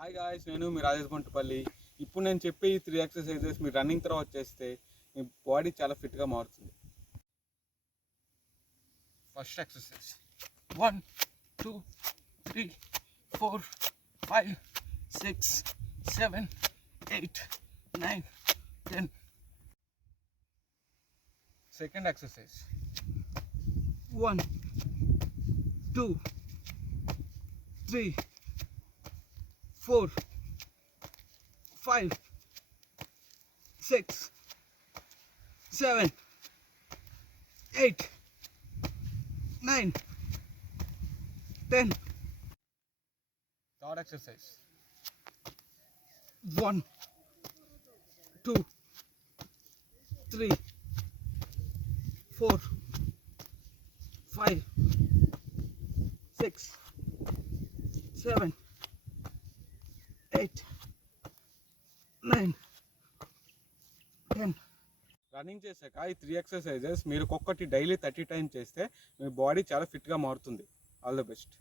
Hi guys, నేను మీ రాజేష్ గుంటపల్లి. ఇప్పుడు నేను చెప్పే ఈ 3 ఎక్సర్సైజెస్ మీరు రన్నింగ్ తర్వాత చేస్తే మీ బాడీ చాలా ఫిట్గా మారుతుంది. First exercise 1 2 3 4 5 6 7 8 9 10. Second exercise 1 2 3 4 5 6 7 8 9 10. Third exercise 1 2 3 4 5 6 7 8 9 10. రన్నింగ్ చేశాక ఈ 3 ఎక్సర్సైజెస్ మీరు ఒక్కొక్కటి డైలీ 30 టైమ్స్ చేస్తే మీ బాడీ చాలా ఫిట్గా మారుతుంది. All the best.